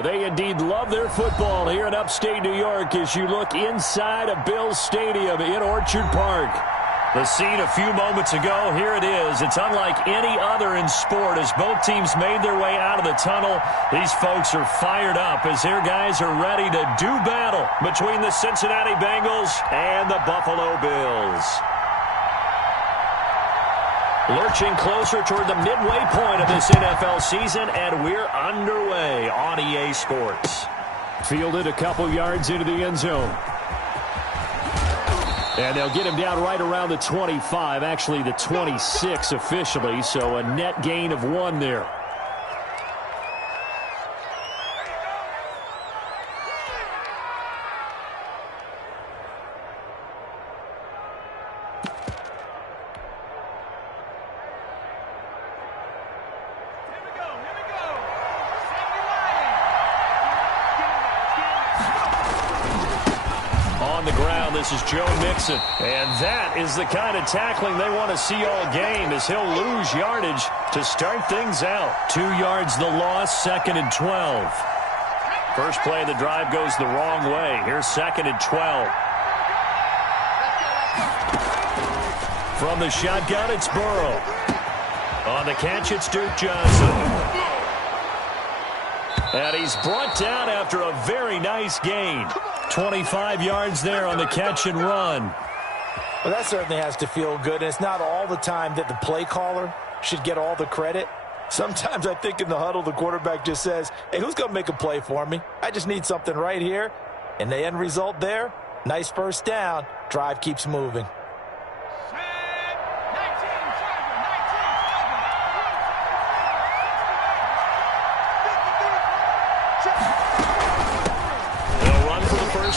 They indeed love their football here in upstate New York as you look inside of Bills Stadium in Orchard Park. The scene a few moments ago, here it is. It's unlike any other in sport as both teams made their way out of the tunnel. These folks are fired up as their guys are ready to do battle between the Cincinnati Bengals and the Buffalo Bills. Lurching closer toward the midway point of this NFL season, and we're underway on EA Sports. Fielded a couple yards into the end zone. And they'll get him down right around the 25, actually the 26 officially, so a net gain of 1 there. This is Joe Mixon, and that is the kind of tackling they want to see all game as he'll lose yardage to start things out. 2 yards the loss, 2nd and 12. First play of the drive goes the wrong way. Here's 2nd and 12. From the shotgun, it's Burrow. On the catch, it's Duke Johnson. And he's brought down after a very nice gain. 25 yards there on the catch and run. Well, that certainly has to feel good. And it's not all the time that the play caller should get all the credit. Sometimes I think in the huddle, the quarterback just says, hey, who's going to make a play for me? I just need something right here. And the end result there, nice first down. Drive keeps moving.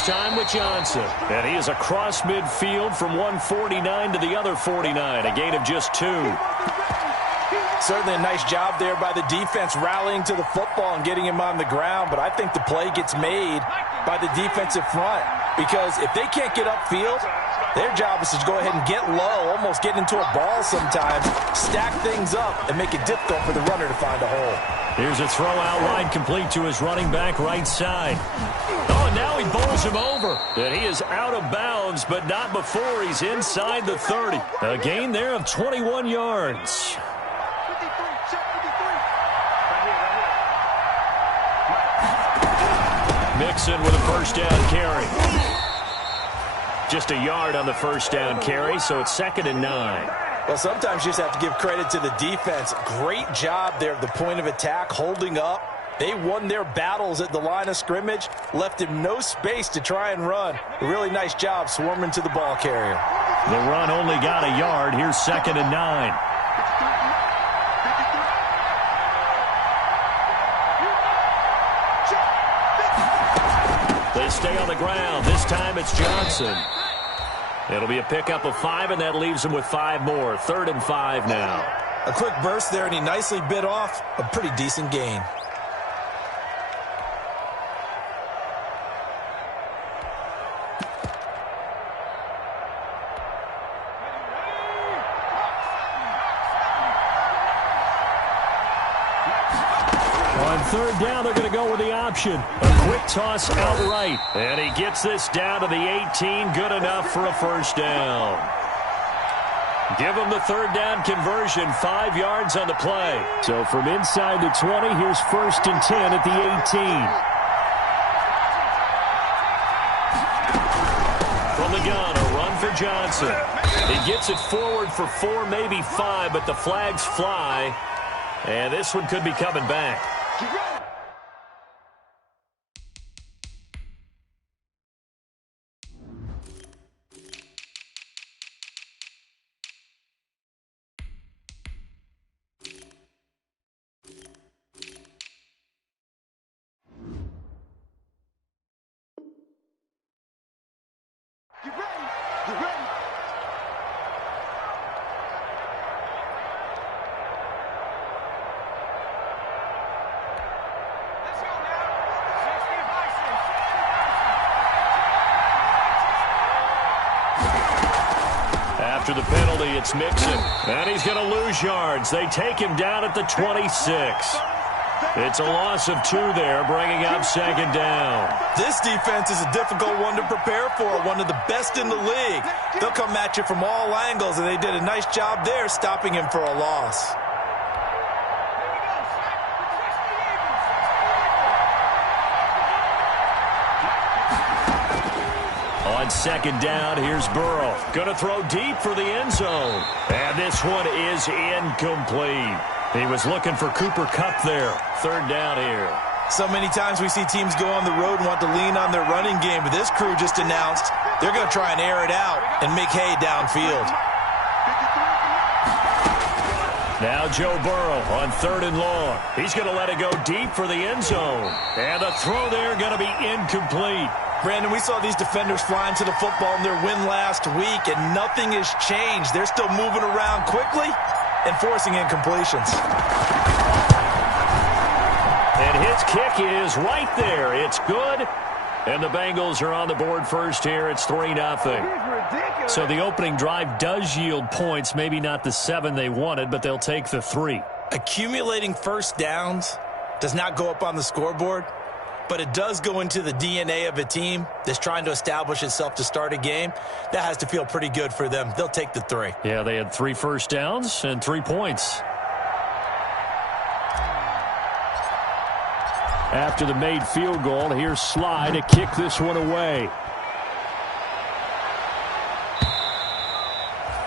Time with Johnson, and he is across midfield from 149 to the other 49, a gain of just 2. Certainly a nice job there by the defense rallying to the football and getting him on the ground, but I think the play gets made by the defensive front because if they can't get upfield, their job is to go ahead and get low, almost get into a ball sometimes, stack things up, and make it difficult for the runner to find a hole. Here's a throw out wide complete to his running back right side. Oh, now he bowls him over. And he is out of bounds, but not before he's inside the 30. A gain there of 21 yards. Mixon with a first down carry. Just a yard on the first down carry, so it's 2nd and 9. Well, sometimes you just have to give credit to the defense. Great job there at the point of attack, holding up. They won their battles at the line of scrimmage, left him no space to try and run. A really nice job swarming to the ball carrier. The run only got a yard. Here's 2nd and 9. They stay on the ground. This time it's Johnson. It'll be a pickup of 5, and that leaves him with 5 more. 3rd and 5 now. A quick burst there, and he nicely bit off a pretty decent gain. On 3rd down, they're going to go with the option. A quick toss outright. And he gets this down to the 18. Good enough for a first down. Give him the 3rd down conversion. 5 yards on the play. So from inside the 20, here's 1st and 10 at the 18. From the gun, a run for Johnson. He gets it forward for 4, maybe 5, but the flags fly. And this one could be coming back. After the penalty, it's Mixon. And he's going to lose yards. They take him down at the 26. It's a loss of 2 there, bringing up second down. This defense is a difficult one to prepare for, one of the best in the league. They'll come at you from all angles, and they did a nice job there stopping him for a loss. On second down, here's Burrow. Going to throw deep for the end zone. And this one is incomplete. He was looking for Cooper Kupp there. Third down here. So many times we see teams go on the road and want to lean on their running game, but this crew just announced they're going to try and air it out and make hay downfield. Now Joe Burrow on 3rd and long. He's going to let it go deep for the end zone. And the throw there going to be incomplete. Brandon, we saw these defenders flying to the football in their win last week, and nothing has changed. They're still moving around quickly and forcing incompletions. And his kick is right there. It's good. And the Bengals are on the board first here. It's 3-0. So the opening drive does yield points. Maybe not the 7 they wanted, but they'll take the 3. Accumulating first downs does not go up on the scoreboard, but it does go into the DNA of a team that's trying to establish itself to start a game. That has to feel pretty good for them. They'll take the 3. Yeah, they had 3 first downs and 3 points. After the made field goal, here's Sly to kick this one away.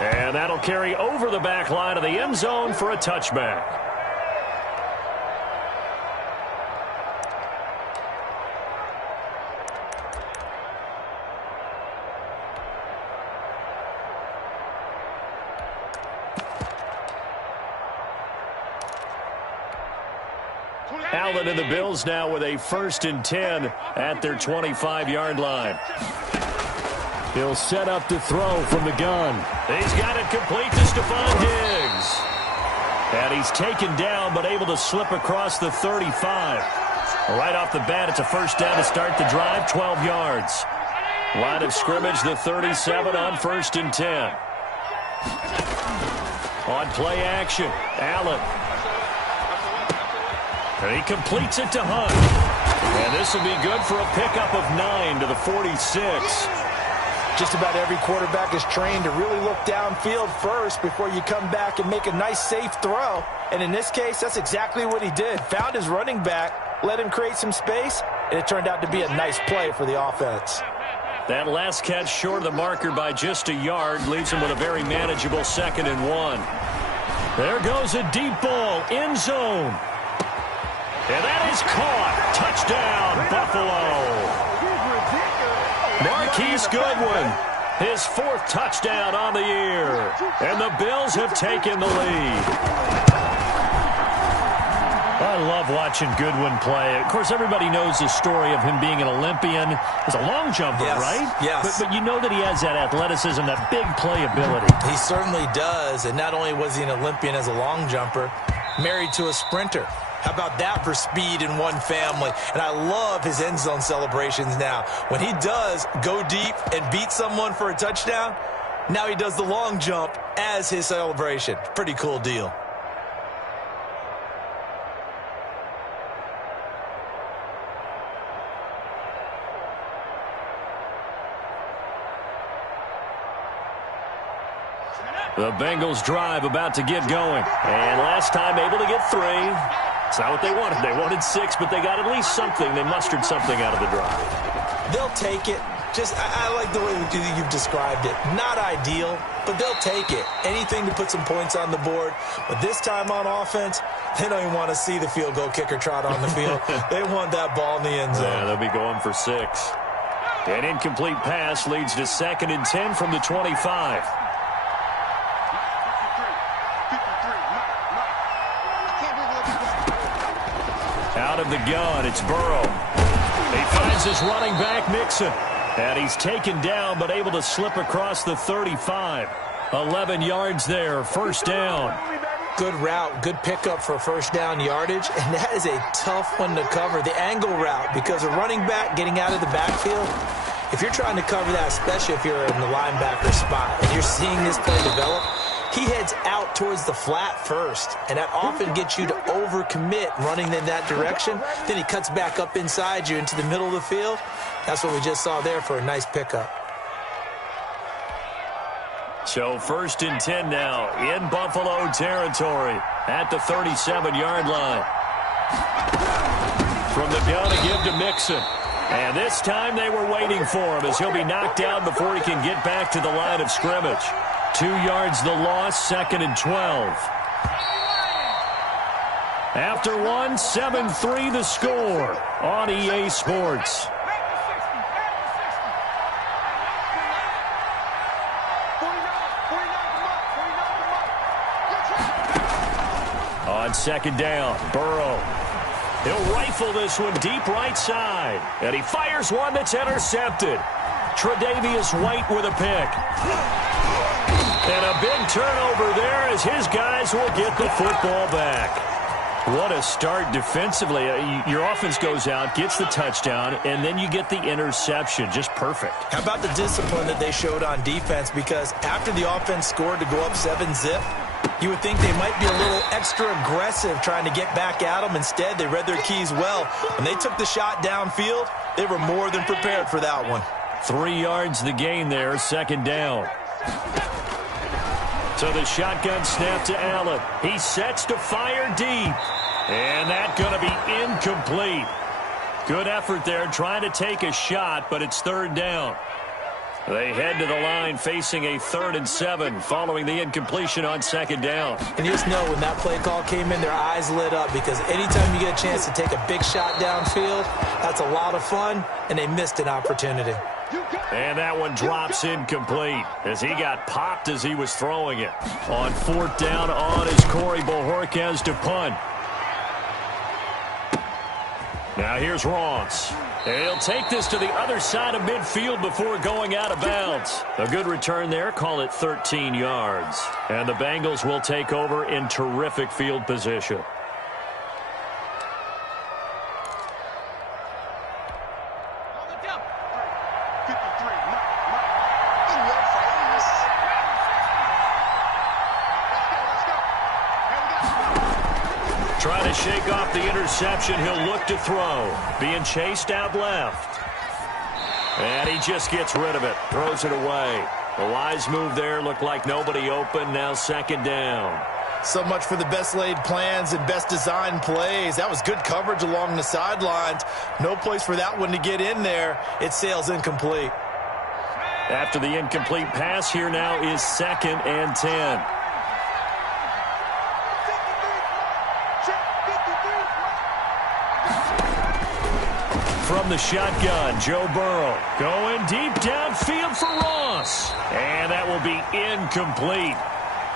And that'll carry over the back line of the end zone for a touchback. Allen and the Bills now with a 1st and 10 at their 25-yard line. He'll set up to throw from the gun. He's got it complete to Stephon Diggs. And he's taken down but able to slip across the 35. Right off the bat, it's a first down to start the drive, 12 yards. Line of scrimmage, the 37 on 1st and 10. On play action, Allen. And he completes it to Hunt. And this will be good for a pickup of 9 to the 46. Just about every quarterback is trained to really look downfield first before you come back and make a nice, safe throw. And in this case, that's exactly what he did. Found his running back, let him create some space, and it turned out to be a nice play for the offense. That last catch short of the marker by just a yard leaves him with a very manageable 2nd and 1. There goes a deep ball, end zone. And that is caught. Touchdown, Buffalo. Marquise Goodwin, his 4th touchdown on the year. And the Bills have taken the lead. I love watching Goodwin play. Of course, everybody knows the story of him being an Olympian. He's a long jumper, yes, right? Yes. But you know that he has that athleticism, that big playability. He certainly does. And not only was he an Olympian as a long jumper, married to a sprinter. How about that for speed in one family? And I love his end zone celebrations now. When he does go deep and beat someone for a touchdown, now he does the long jump as his celebration. Pretty cool deal. The Bengals drive about to get going. And last time able to get 3. It's not what they wanted. They wanted 6, but they got at least something. They mustered something out of the drive. They'll take it. I like the way you've described it. Not ideal, but they'll take it. Anything to put some points on the board. But this time on offense, they don't even want to see the field goal kicker trot on the field. They want that ball in the end zone. Yeah, they'll be going for 6. An incomplete pass leads to 2nd and 10 from the 25. Out of the gun, it's Burrow. He finds his running back, Mixon. And he's taken down, but able to slip across the 35. 11 yards there, first down. Good route, good pickup for first down yardage, and that is a tough one to cover, the angle route, because a running back getting out of the backfield, if you're trying to cover that, especially if you're in the linebacker spot, and you're seeing this play develop, he heads out towards the flat first, and that often gets you to overcommit running in that direction. Then he cuts back up inside you into the middle of the field. That's what we just saw there for a nice pickup. So 1st and 10 now in Buffalo territory at the 37-yard line. From the gun to give to Mixon. And this time they were waiting for him as he'll be knocked down before he can get back to the line of scrimmage. 2 yards the loss, 2nd and 12. After one, 7-3 the score on EA Sports. On 2nd down, Burrow. He'll rifle this one deep right side. And he fires one that's intercepted. Tre'Davious White with a pick. And a big turnover there as his guys will get the football back. What a start defensively. Your offense goes out, gets the touchdown, and then you get the interception. Just perfect. How about the discipline that they showed on defense? Because after the offense scored to go up 7-zip, you would think they might be a little extra aggressive trying to get back at them. Instead, they read their keys well. When they took the shot downfield, they were more than prepared for that one. 3 yards the gain there, 2nd down. So the shotgun snap to Allen. He sets to fire deep. And that's going to be incomplete. Good effort there trying to take a shot, but it's 3rd down. They head to the line facing a 3rd and 7 following the incompletion on 2nd down. And you just know when that play call came in, their eyes lit up because anytime you get a chance to take a big shot downfield, that's a lot of fun, and they missed an opportunity. And that one drops incomplete as he got popped as he was throwing it. On 4th down on is Corey Bojorquez to punt. Now here's Ross. And he'll take this to the other side of midfield before going out of bounds. A good return there. Call it 13 yards. And the Bengals will take over in terrific field position. Trying to shake off the interception. He'll look to throw. Being chased out left. And he just gets rid of it. Throws it away. A wise move there. Looked like nobody open. Now 2nd down. So much for the best laid plans and best designed plays. That was good coverage along the sidelines. No place for that one to get in there. It sails incomplete. After the incomplete pass, here now is 2nd and 10. From the shotgun, Joe Burrow going deep downfield for Ross. And that will be incomplete.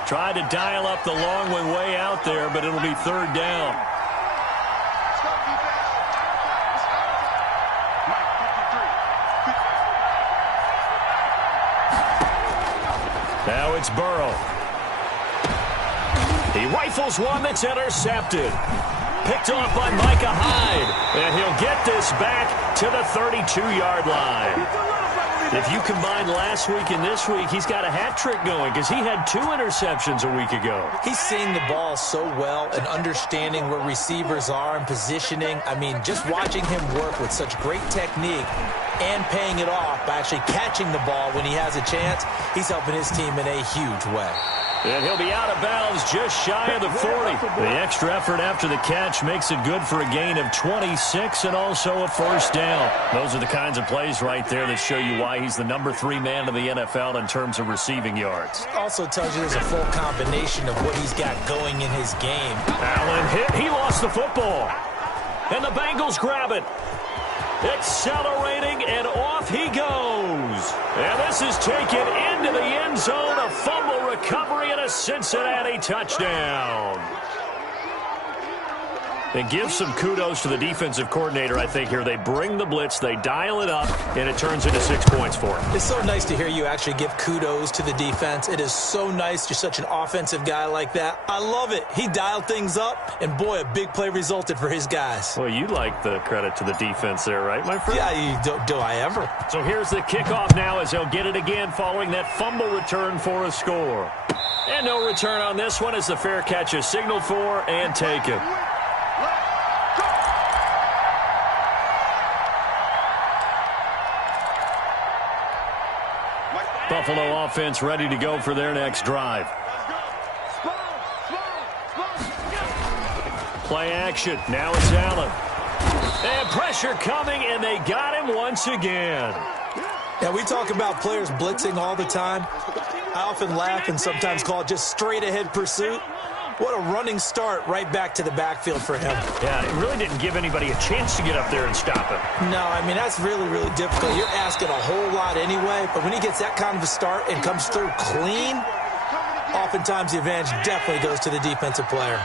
Tried to dial up the long one way out there, but it'll be 3rd down. Now it's Burrow. He rifles one that's intercepted. Picked off by Micah Hyde. And he'll get this back to the 32-yard line. If you combine last week and this week, he's got a hat trick going because he had 2 interceptions a week ago. He's seeing the ball so well and understanding where receivers are and positioning. I mean, just watching him work with such great technique and paying it off by actually catching the ball when he has a chance, he's helping his team in a huge way. And he'll be out of bounds just shy of the 40. The extra effort after the catch makes it good for a gain of 26 and also a 1st down. Those are the kinds of plays right there that show you why he's the number 3 man in the NFL in terms of receiving yards. Also tells you there's a full combination of what he's got going in his game. Allen hit. He lost the football. And the Bengals grab it. Accelerating, and off he goes. And this is taken into the end zone. A fumble recovery and a Cincinnati touchdown. And give some kudos to the defensive coordinator, I think, here. They bring the blitz, they dial it up, and it turns into 6 points for him. It's so nice to hear you actually give kudos to the defense. It is so nice. You're such an offensive guy like that. I love it. He dialed things up, and boy, a big play resulted for his guys. Well, you like the credit to the defense there, right, my friend? Yeah, do I ever. So here's the kickoff now as he'll get it again following that fumble return for a score. And no return on this one as the fair catch is signaled for and taken. Buffalo offense ready to go for their next drive. Play action. Now it's Allen. And pressure coming, and they got him once again. Yeah, we talk about players blitzing all the time. I often laugh and sometimes call it just straight-ahead pursuit. What a running start right back to the backfield for him. Yeah, it really didn't give anybody a chance to get up there and stop him. No, I mean, that's really, really difficult. You're asking a whole lot anyway, but when he gets that kind of a start and comes through clean, oftentimes the advantage definitely goes to the defensive player.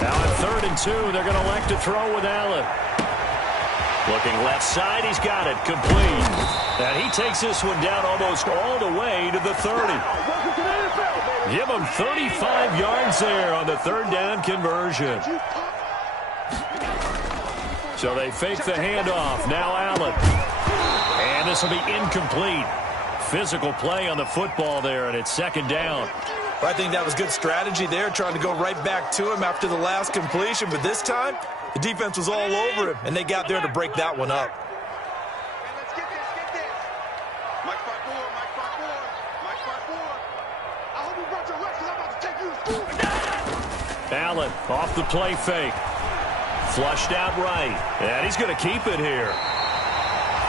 Now at 3rd and 2, they're going to elect to throw with Allen. Looking left side, he's got it, complete. And he takes this one down almost all the way to the 30. Give him 35 yards there on the 3rd down conversion. So they fake the handoff. Now Allen. And this will be incomplete. Physical play on the football there, and it's 2nd down. I think that was good strategy there, trying to go right back to him after the last completion. But this time, the defense was all over him, and they got there to break that one up. Allen off the play fake. Flushed out right. And he's going to keep it here.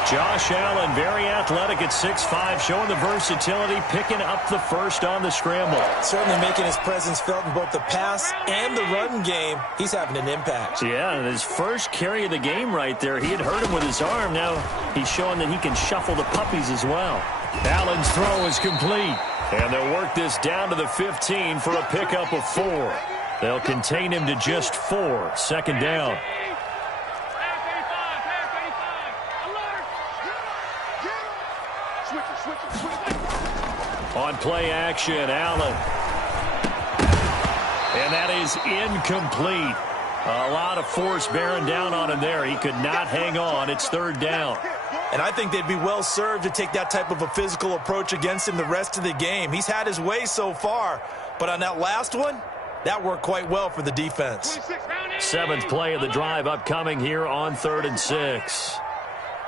Josh Allen, very athletic at 6'5", showing the versatility, picking up the first on the scramble. Certainly making his presence felt in both the pass and the run game. He's having an impact. Yeah, and his first carry of the game right there, he had hurt him with his arm. Now he's showing that he can shuffle the puppies as well. Allen's throw is complete. And they'll work this down to the 15 for a pickup of 4. They'll contain him to just 4. 2nd down. On play action, Allen. And that is incomplete. A lot of force bearing down on him there. He could not hang on. It's 3rd down. And I think they'd be well served to take that type of a physical approach against him the rest of the game. He's had his way so far, but on that last one, that worked quite well for the defense. 7th play of the drive upcoming here on 3rd and 6.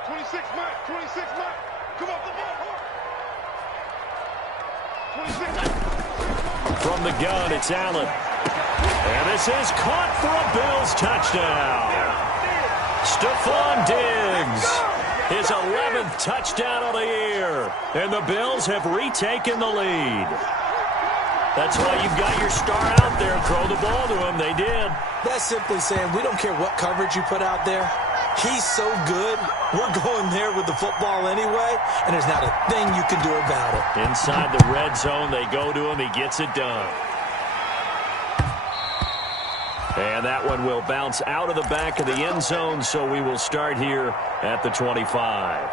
26 Mike, 26 Mike. Come off the ball. 26. From the gun, it's Allen. And this is caught for a Bills touchdown. Stephon Diggs, his 11th touchdown of the year. And the Bills have retaken the lead. That's why you've got your star out there. Throw the ball to him. They did. That's simply saying we don't care what coverage you put out there. He's so good. We're going there with the football anyway, and there's not a thing you can do about it. Inside the red zone, they go to him. He gets it done. And that one will bounce out of the back of the end zone, so we will start here at the 25.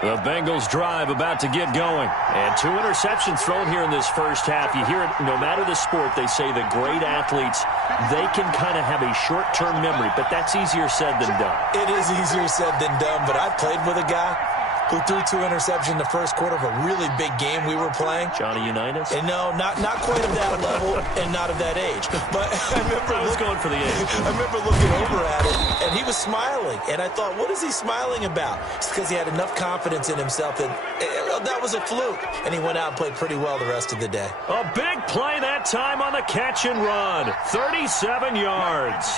The Bengals drive about to get going. And 2 interceptions thrown here in this first half. You hear it, no matter the sport, they say the great athletes, they can kind of have a short-term memory, but that's easier said than done. It is easier said than done, but I played with a guy who threw 2 interceptions in the first quarter of a really big game we were playing. Johnny Unitas? And no, not quite of that level and not of that age. But I was going for the age. I remember looking over at it, and he was smiling. And I thought, what is he smiling about? It's because he had enough confidence in himself that that was a fluke. And he went out and played pretty well the rest of the day. A big play that time on the catch and run. 37 yards.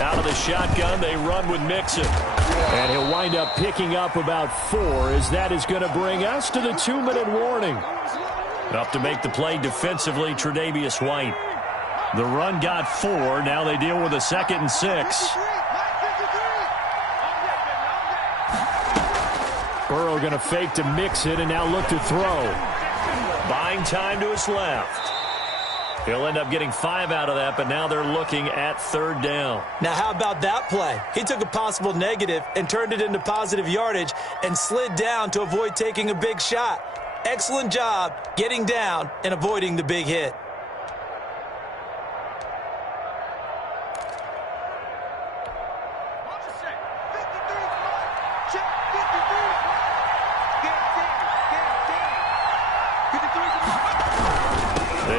Out of the shotgun, they run with Mixon. And he'll wind up picking up about 4, as that is going to bring us to the 2-minute warning. Up to make the play defensively, Tre'Davious White. The run got 4. Now they deal with a 2nd and 6. Burrow going to fake to Mixon and now look to throw. Buying time to his left. He'll end up getting 5 out of that, but now they're looking at 3rd down. Now, how about that play? He took a possible negative and turned it into positive yardage and slid down to avoid taking a big shot. Excellent job getting down and avoiding the big hit.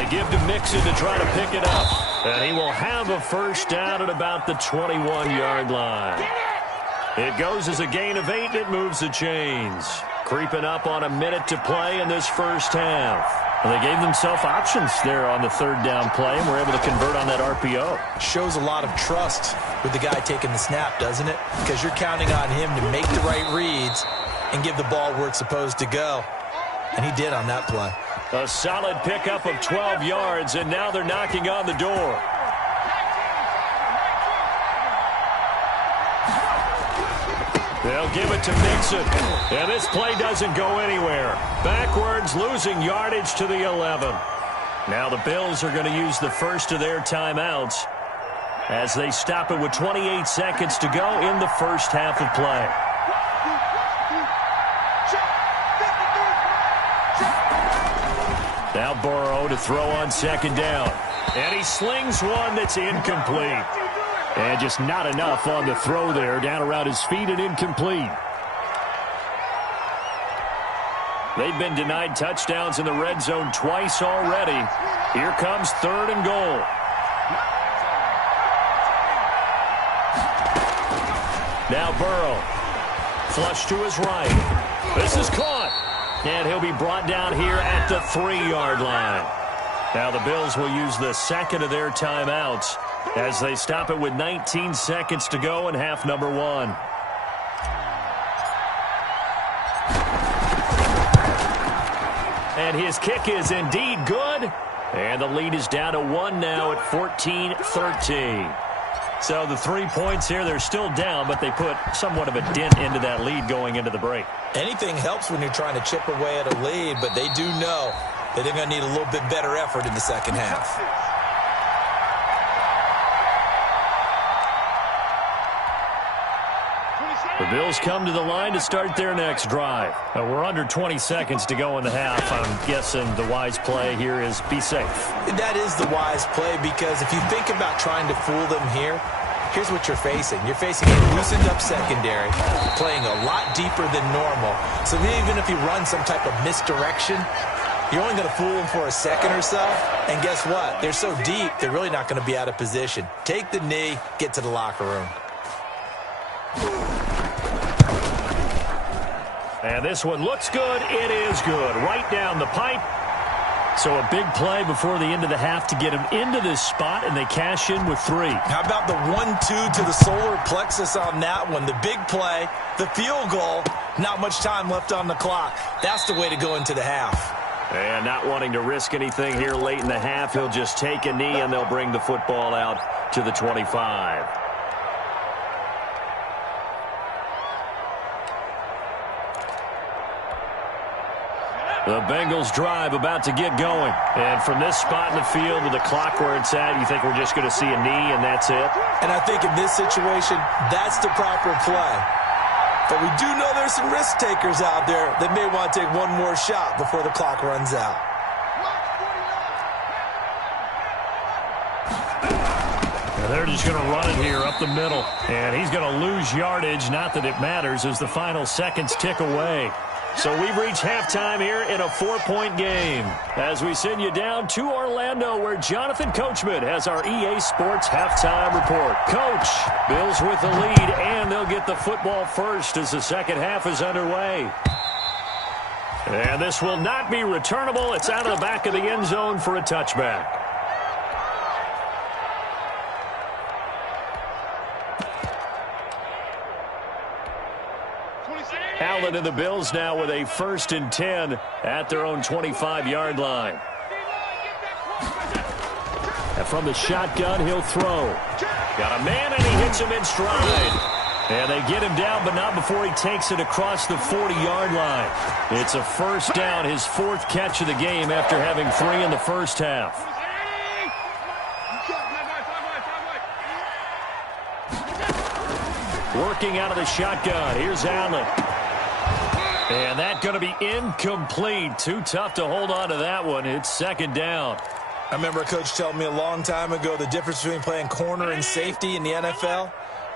They give to Mixon to try to pick it up. And he will have a first down at about the 21-yard line. It goes as a gain of 8. It moves the chains. Creeping up on a minute to play in this first half. Well, they gave themselves options there on the third down play and were able to convert on that RPO. Shows a lot of trust with the guy taking the snap, doesn't it? Because you're counting on him to make the right reads and give the ball where it's supposed to go. And he did on that play. A solid pickup of 12 yards, and now they're knocking on the door. They'll give it to Mixon. And this play doesn't go anywhere. Backwards, losing yardage to the 11. Now the Bills are going to use the first of their timeouts as they stop it with 28 seconds to go in the first half of play. Now Burrow to throw on second down. And he slings one that's incomplete. And just not enough on the throw there. Down around his feet and incomplete. They've been denied touchdowns in the red zone twice already. Here comes third and goal. Now Burrow. Flush to his right. This is caught. And he'll be brought down here at the 3-yard line. Now the Bills will use the second of their timeouts as they stop it with 19 seconds to go in half number 1. And his kick is indeed good. And the lead is down to 1 now at 14-13. So the 3 points here, they're still down, but they put somewhat of a dent into that lead going into the break. Anything helps when you're trying to chip away at a lead, but they do know that they're going to need a little bit better effort in the second half. The Bills come to the line to start their next drive. We're under 20 seconds to go in the half. I'm guessing the wise play here is be safe. That is the wise play, because if you think about trying to fool them here, here's what you're facing. You're facing a loosened up secondary, playing a lot deeper than normal. So even if you run some type of misdirection, you're only going to fool them for a second or so. And guess what? They're so deep, they're really not going to be out of position. Take the knee, get to the locker room. And this one looks good. It is good. Right down the pipe. So a big play before the end of the half to get him into this spot, and they cash in with 3. How about the 1-2 to the solar plexus on that one? The big play, the field goal, not much time left on the clock. That's the way to go into the half. And not wanting to risk anything here late in the half, he'll just take a knee, and they'll bring the football out to the 25. The Bengals drive about to get going. And from this spot in the field with the clock where it's at, you think we're just going to see a knee and that's it? And I think in this situation, that's the proper play. But we do know there's some risk takers out there that may want to take one more shot before the clock runs out. And they're just going to run it here up the middle. And he's going to lose yardage. Not that it matters as the final seconds tick away. So we've reached halftime here in a 4-point game as we send you down to Orlando, where Jonathan Coachman has our EA Sports halftime report. Coach, Bills with the lead, and they'll get the football first as the second half is underway. And this will not be returnable. It's out of the back of the end zone for a touchback. Allen and the Bills now with a 1st and 10 at their own 25-yard line. And from the shotgun, he'll throw. Got a man, and he hits him in stride. And they get him down, but not before he takes it across the 40-yard line. It's a first down, his 4th catch of the game after having 3 in the first half. Working out of the shotgun. Here's Allen. And that's going to be incomplete. Too tough to hold on to that one. It's 2nd down. I remember a coach telling me a long time ago the difference between playing corner and safety in the NFL.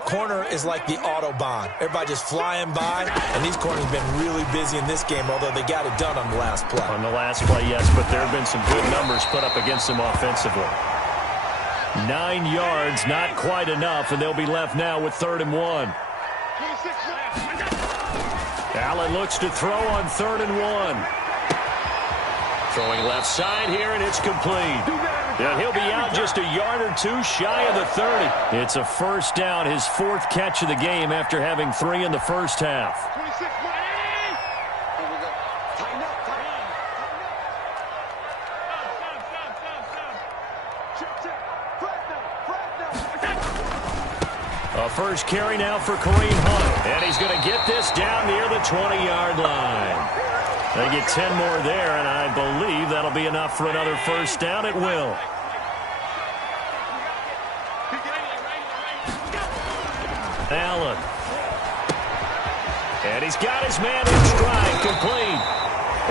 corner is like the Autobahn. Everybody just flying by, and these corners have been really busy in this game, although they got it done on the last play. On the last play, yes, but there have been some good numbers put up against them offensively. 9 yards, not quite enough, and they'll be left now with 3rd and 1. Allen looks to throw on 3rd and 1. Throwing left side here, and it's complete. And he'll be out just a yard or two shy of the 30. It's a first down, his 4th catch of the game after having 3 in the first half. A first carry now for Kareem Hunt. And he's going to get this down near the 20-yard line. They get 10 more there, and I believe that'll be enough for another first down. It will. Allen. And he's got his man in stride, complete.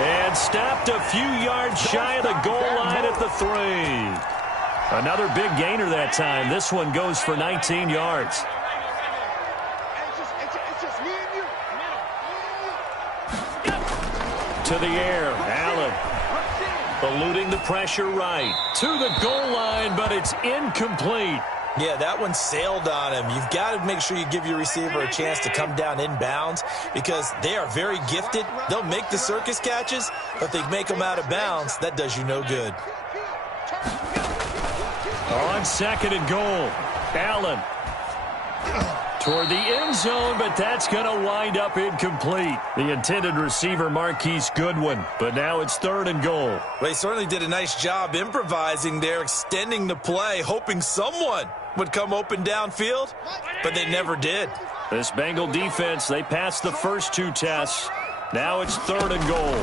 And stopped a few yards shy of the goal line at the 3. Another big gainer that time. This one goes for 19 yards. To the air, Allen eluding the pressure right. To the goal line, but it's incomplete. Yeah, that one sailed on him. You've got to make sure you give your receiver a chance to come down inbounds because they are very gifted. They'll make the circus catches, but if they make them out of bounds, that does you no good. On 2nd and goal, Allen toward the end zone, but that's going to wind up incomplete. The intended receiver, Marquise Goodwin, but now it's 3rd and goal. Well, they certainly did a nice job improvising there, extending the play, hoping someone would come open downfield, but they never did. This Bengal defense, they passed the first 2 tests. Now it's 3rd and goal.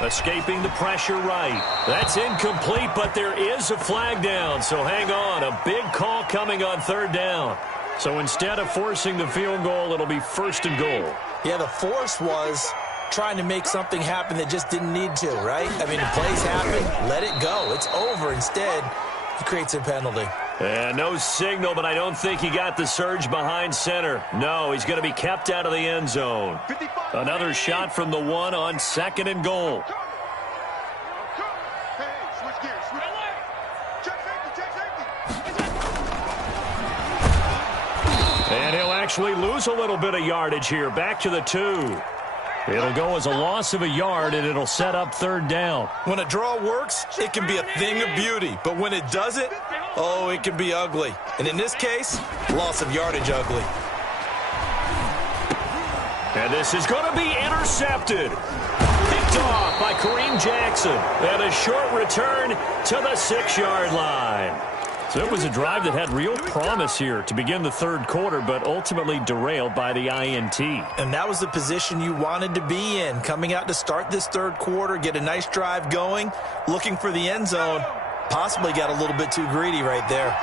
Escaping the pressure right. That's incomplete, but there is a flag down, so hang on. A big call coming on 3rd down. So instead of forcing the field goal, it'll be 1st and goal. Yeah, the force was trying to make something happen that just didn't need to, right? I mean, the plays happen, let it go. It's over. Instead, he creates a penalty. And no signal, but I don't think he got the surge behind center. No, he's going to be kept out of the end zone. Another shot from the 1 on 2nd and goal. And he'll actually lose a little bit of yardage here. Back to the 2. It'll go as a loss of a yard, and it'll set up 3rd down. When a draw works, it can be a thing of beauty. But when it doesn't, oh, it can be ugly. And in this case, loss of yardage ugly. And this is going to be intercepted. Picked off by Kareem Jackson. And a short return to the 6-yard line. So it was a drive that had real promise here to begin the 3rd quarter, but ultimately derailed by the INT. And that was the position you wanted to be in, coming out to start this 3rd quarter, get a nice drive going, looking for the end zone. Possibly got a little bit too greedy right there.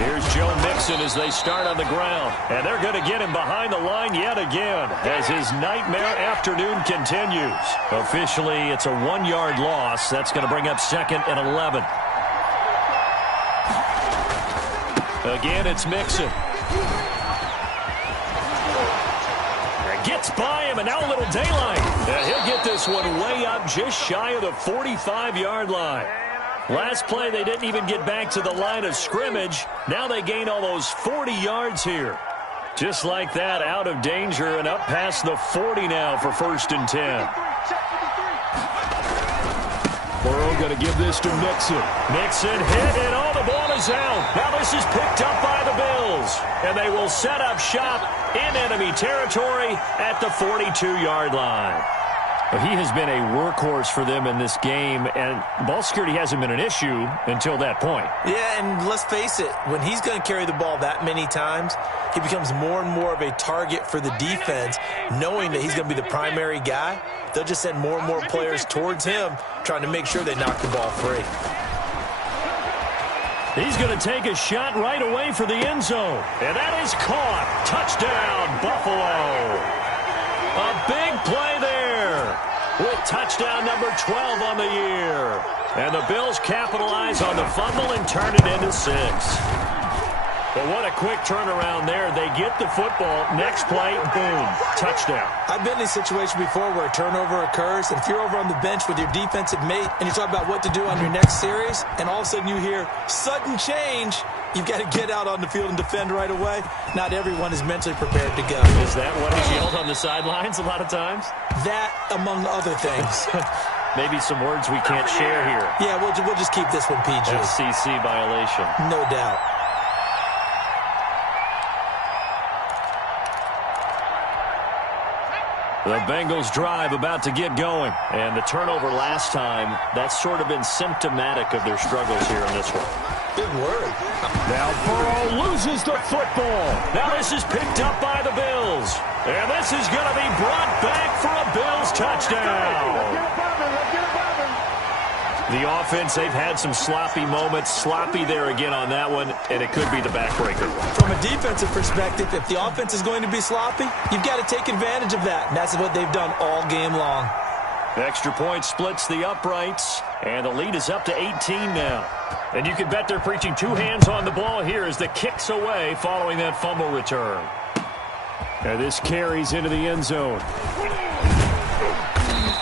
Here's Joe Mixon as they start on the ground. And they're going to get him behind the line yet again as his nightmare afternoon continues. Officially, it's a 1-yard loss. That's going to bring up 2nd and 11. Again, it's Mixon. Gets by him, and now a little daylight. And he'll get this one way up just shy of the 45-yard line. Last play, they didn't even get back to the line of scrimmage. Now they gain all those 40 yards here. Just like that, out of danger and up past the 40 now for 1st and 10. Burrow going to give this to Mixon. Mixon hit, and all the ball is out. Now this is picked up by the Bills. And they will set up shop in enemy territory at the 42-yard line. Well, he has been a workhorse for them in this game, and ball security hasn't been an issue until that point. Yeah, and let's face it, when he's going to carry the ball that many times, he becomes more and more of a target for the defense, knowing that he's going to be the primary guy. They'll just send more and more players towards him, trying to make sure they knock the ball free. He's going to take a shot right away for the end zone, and that is caught. Touchdown, Buffalo. A big play there. with touchdown number 12 on the year. And the Bills capitalize on the fumble and turn it into 6. But what a quick turnaround there. They get the football. Next play, boom, touchdown. I've been in a situation before where a turnover occurs, and if you're over on the bench with your defensive mate and you talk about what to do on your next series, and all of a sudden you hear sudden change, you've got to get out on the field and defend right away. Not everyone is mentally prepared to go. Is that what is yelled on the sidelines a lot of times? That, among other things. Maybe some words we can't share here. Yeah, we'll just keep this one PG. FCC violation. No doubt. The Bengals drive about to get going. And the turnover last time, that's sort of been symptomatic of their struggles here in this one. Good word. Now Burrow loses the football. Now this is picked up by the Bills. And this is going to be brought back for a Bills touchdown. The offense, they've had some sloppy moments. Sloppy there again on that one, and it could be the backbreaker. From a defensive perspective, if the offense is going to be sloppy, you've got to take advantage of that. And that's what they've done all game long. Extra point splits the uprights, and the lead is up to 18 now. And you can bet they're preaching two hands on the ball here as the kick's away following that fumble return. And this carries into the end zone.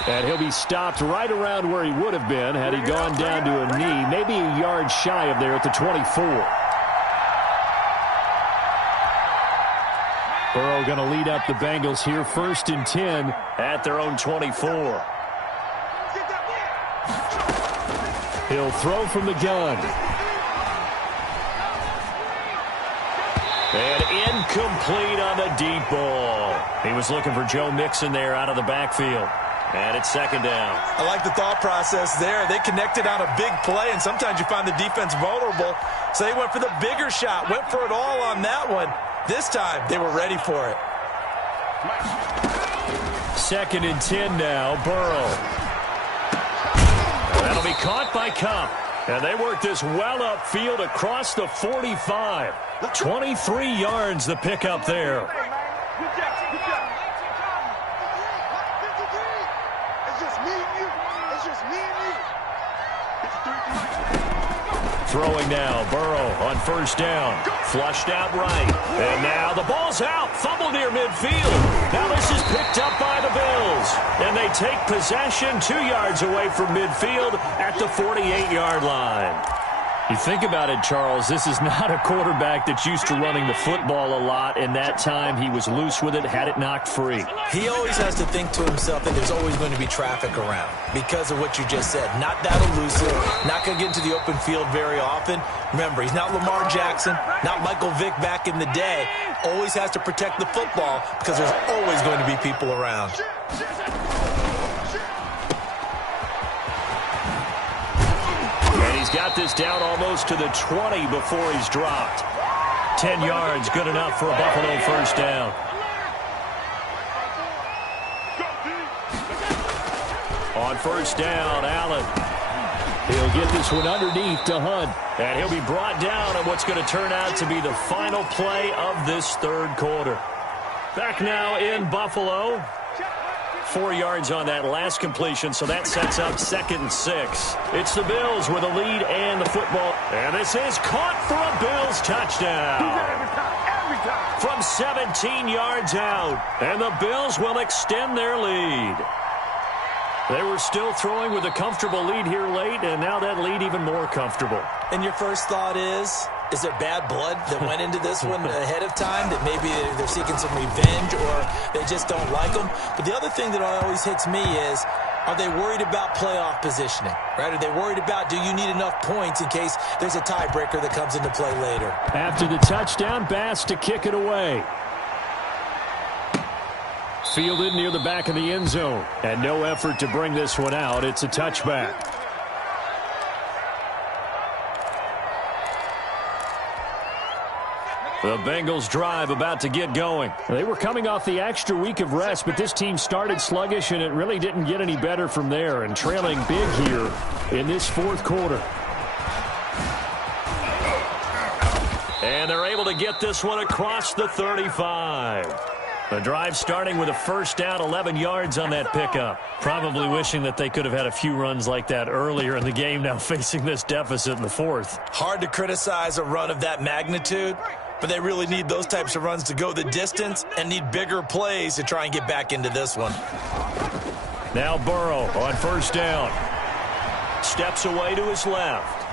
And he'll be stopped right around where he would have been had he gone down to a knee, maybe a yard shy of there at the 24. Burrow going to lead up the Bengals here, 1st and 10 at their own 24. He'll throw from the gun. And incomplete on the deep ball. He was looking for Joe Mixon there out of the backfield. And it's 2nd down. I like the thought process there. They connected on a big play, and sometimes you find the defense vulnerable. So they went for the bigger shot, went for it all on that one. This time, they were ready for it. 2nd and 10 now, Burrow. That'll be caught by Cup. And they work this well upfield across the 45. 23 yards the pickup there. Throwing now, Burrow on 1st down. Flushed out right. And now the ball's out. Fumble near midfield. Now this is picked up by the Bills. And they take possession 2 yards away from midfield at the 48-yard line. You think about it, Charles, this is not a quarterback that's used to running the football a lot, and that time he was loose with it, had it knocked free. He always has to think to himself that there's always going to be traffic around because of what you just said. Not that elusive, not going to get into the open field very often. Remember, he's not Lamar Jackson, not Michael Vick back in the day. Always has to protect the football because there's always going to be people around. He's got this down almost to the 20 before he's dropped. 10 yards, good enough for a Buffalo 1st down. On 1st down, Allen. He'll get this one underneath to Hunt. And he'll be brought down on what's going to turn out to be the final play of this 3rd quarter. Back now in Buffalo. 4 yards on that last completion, so that sets up 2nd and 6. It's the Bills with a lead and the football. And this is caught for a Bills touchdown. From 17 yards out. And the Bills will extend their lead. They were still throwing with a comfortable lead here late, and now that lead even more comfortable. And your first thought is there bad blood that went into this one ahead of time, that maybe they're seeking some revenge or they just don't like them? But the other thing that always hits me is, are they worried about playoff positioning, right? Are they worried about, do you need enough points in case there's a tiebreaker that comes into play later? After the touchdown, Bass to kick it away. Fielded near the back of the end zone. And no effort to bring this one out. It's a touchback. The Bengals drive about to get going. They were coming off the extra week of rest, but this team started sluggish, and it really didn't get any better from there, and trailing big here in this 4th quarter. And they're able to get this one across the 35. The drive starting with a first down, 11 yards on that pickup. Probably wishing that they could have had a few runs like that earlier in the game, now facing this deficit in the fourth. Hard to criticize a run of that magnitude, but they really need those types of runs to go the distance and need bigger plays to try and get back into this one. Now Burrow on first down. Steps away to his left.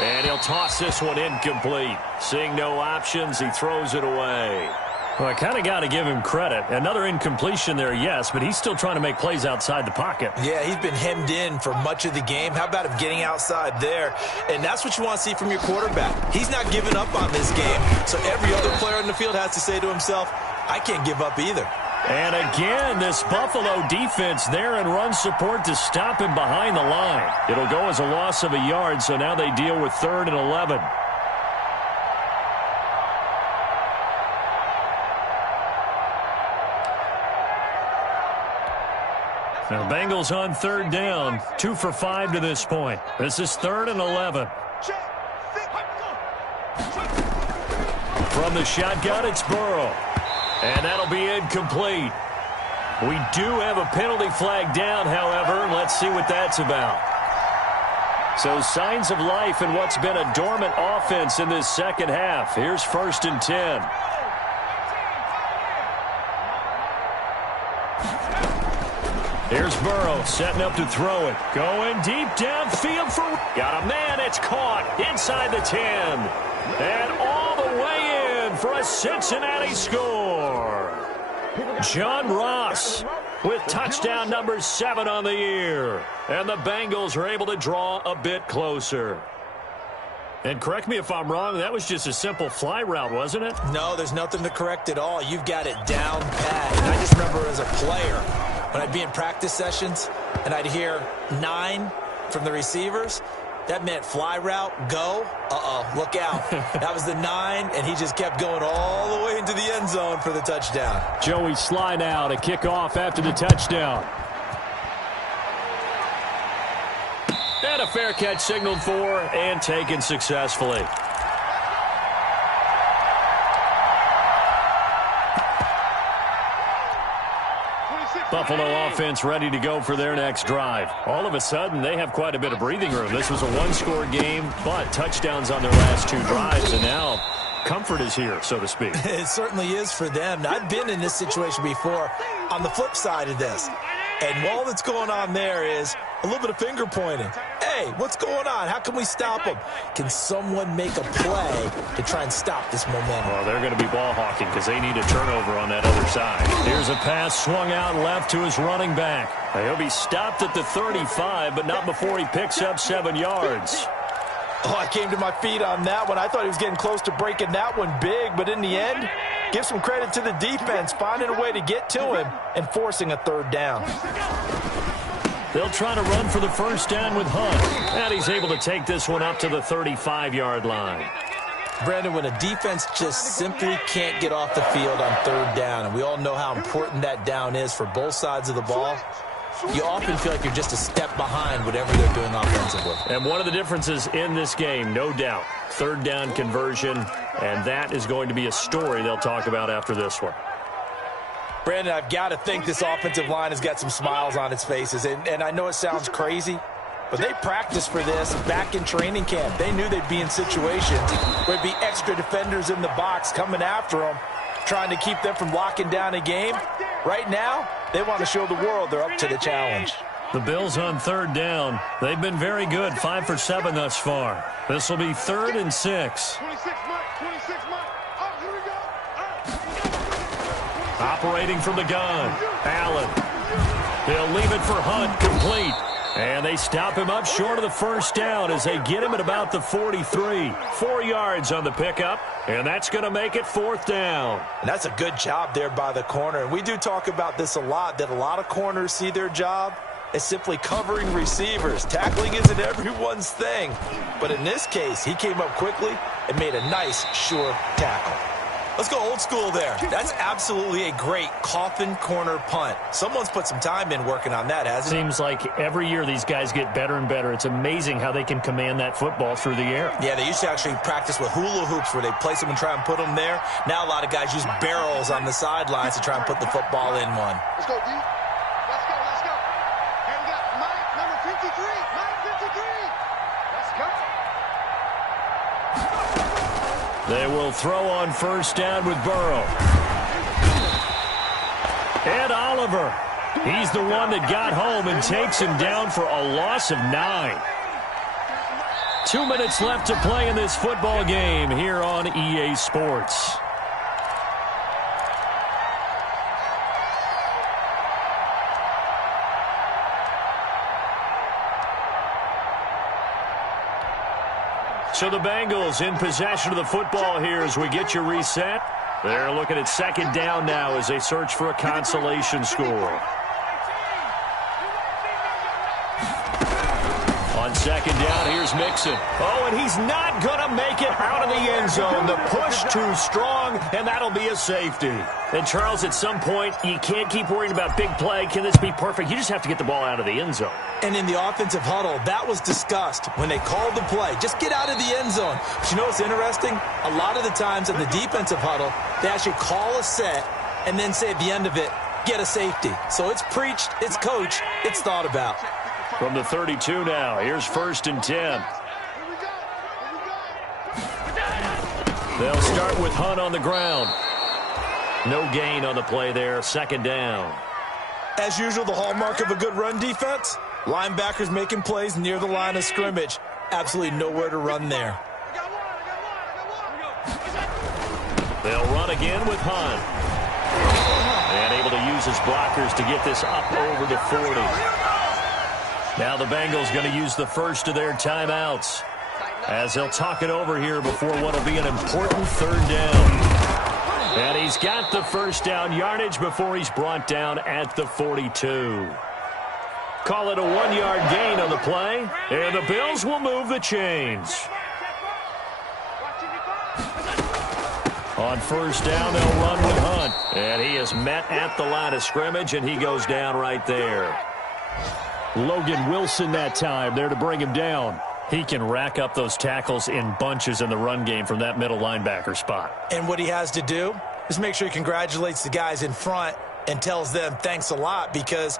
And he'll toss this one incomplete. Seeing no options, he throws it away. Well, I kind of got to give him credit. Another incompletion there, yes, but he's still trying to make plays outside the pocket. Yeah, he's been hemmed in for much of the game. How about him getting outside there? And that's what you want to see from your quarterback. He's not giving up on this game. So every other player in the field has to say to himself, I can't give up either. And again, this Buffalo defense there in run support to stop him behind the line. It'll go as a loss of a yard, so now they deal with 3rd and 11. Now, Bengals on 3rd down, 2 for 5 to this point. This is 3rd and 11. From the shotgun, it's Burrow. And that'll be incomplete. We do have a penalty flag down, however. Let's see what that's about. So signs of life in what's been a dormant offense in this second half. Here's 1st and 10. Here's Burrow setting up to throw it. Going deep downfield for... Got a man. It's caught inside the 10. And all the way in for a Cincinnati score. John Ross with touchdown number 7 on the year. And the Bengals are able to draw a bit closer. And correct me if I'm wrong, that was just a simple fly route, wasn't it? No, there's nothing to correct at all. You've got it down pat. And I just remember as a player, when I'd be in practice sessions and I'd hear 9 from the receivers, that meant fly route, go, look out. That was the 9, and he just kept going all the way into the end zone for the touchdown. Joey Sly now to kick off after the touchdown. And a fair catch signaled for and taken successfully. Buffalo offense ready to go for their next drive. All of a sudden, they have quite a bit of breathing room. This was a one-score game, but touchdowns on their last 2 drives, and now comfort is here, so to speak. It certainly is for them. Now, I've been in this situation before on the flip side of this. And all that's going on there is a little bit of finger pointing. Hey, what's going on? How can we stop them? Can someone make a play to try and stop this momentum? Well, they're going to be ball hawking because they need a turnover on that other side. Here's a pass swung out left to his running back. He'll be stopped at the 35, but not before he picks up 7 yards. Oh, I came to my feet on that one. I thought he was getting close to breaking that one big, but in the end, give some credit to the defense, finding a way to get to him and forcing a 3rd down. They'll try to run for the first down with Hunt, and he's able to take this one up to the 35-yard line. Brandon, when a defense just simply can't get off the field on 3rd down, and we all know how important that down is for both sides of the ball, you often feel like you're just a step behind whatever they're doing offensively. And one of the differences in this game, no doubt, 3rd down conversion, and that is going to be a story they'll talk about after this one. Brandon, I've got to think this offensive line has got some smiles on its faces, and I know it sounds crazy, but they practiced for this back in training camp. They knew they'd be in situations where there'd be extra defenders in the box coming after them, trying to keep them from locking down a game. Right now, they want to show the world they're up to the challenge. The Bills on 3rd down. They've been very good, 5 for 7 thus far. This will be 3rd and 6. 26 Mike, 26 Mike. Oh, here we go. Operating from the gun, Allen. He'll leave it for Hunt, complete. And they stop him up short of the first down as they get him at about the 43. 4 yards on the pickup, and that's going to make it 4th down. And that's a good job there by the corner. And we do talk about this a lot, that a lot of corners see their job as simply covering receivers. Tackling isn't everyone's thing. But in this case, he came up quickly and made a nice, sure tackle. Let's go old school there. That's absolutely a great coffin corner punt. Someone's put some time in working on that, hasn't it? Seems like every year these guys get better and better. It's amazing how they can command that football through the air. Yeah, they used to actually practice with hula hoops where they place them and try and put them there. Now a lot of guys use barrels on the sidelines to try and put the football in one. Let's go, D. Let's go, let's go. Here we got Mike, number 53. Mike, 53. Let's go. They will throw on first down with Burrow. Ed Oliver. He's the one that got home and takes him down for a loss of 9. 2 minutes left to play in this football game here on EA Sports. So the Bengals in possession of the football here as we get you reset. They're looking at second down now as they search for a consolation score. On second down, here's Mixon. Oh, and he's not going to make it out of the end zone. The push too strong, and that'll be a safety. And, Charles, at some point, you can't keep worrying about big play. Can this be perfect? You just have to get the ball out of the end zone. And in the offensive huddle, that was discussed when they called the play. Just get out of the end zone. But you know what's interesting? A lot of the times in the defensive huddle, they actually call a set and then say at the end of it, get a safety. So it's preached, it's coached, it's thought about. From the 32 now, here's first and 10. They'll start with Hunt on the ground. No gain on the play there, second down. As usual, the hallmark of a good run defense, linebackers making plays near the line of scrimmage. Absolutely nowhere to run there. They'll run again with Hunt. And able to use his blockers to get this up over the 40. Now the Bengals going to use the first of their timeouts as they'll talk it over here before what will be an important third down. And he's got the first down yardage before he's brought down at the 42. Call it a 1-yard gain on the play, and the Bills will move the chains. On first down, they'll run with Hunt. And he is met at the line of scrimmage, and he goes down right there. Logan Wilson that time there to bring him down. He can rack up those tackles in bunches in the run game from that middle linebacker spot. And what he has to do is make sure he congratulates the guys in front and tells them thanks a lot, because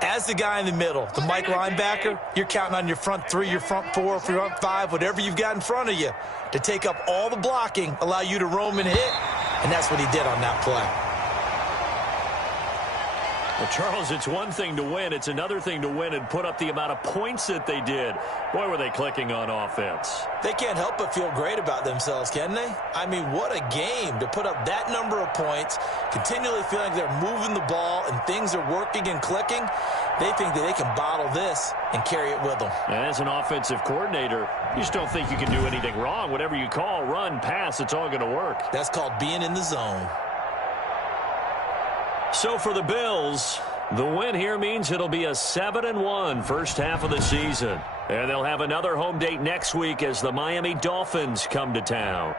as the guy in the middle, the Mike linebacker, you're counting on your front 3, your front 4, your front 5, whatever you've got in front of you to take up all the blocking, allow you to roam and hit, and that's what he did on that play. Well, Charles, it's one thing to win. It's another thing to win and put up the amount of points that they did. Boy, were they clicking on offense. They can't help but feel great about themselves, can they? I mean, what a game to put up that number of points, continually feeling like they're moving the ball and things are working and clicking. They think that they can bottle this and carry it with them. And as an offensive coordinator, you just don't think you can do anything wrong. Whatever you call, run, pass, it's all going to work. That's called being in the zone. So for the Bills, the win here means it'll be a 7-1 first half of the season. And they'll have another home date next week as the Miami Dolphins come to town.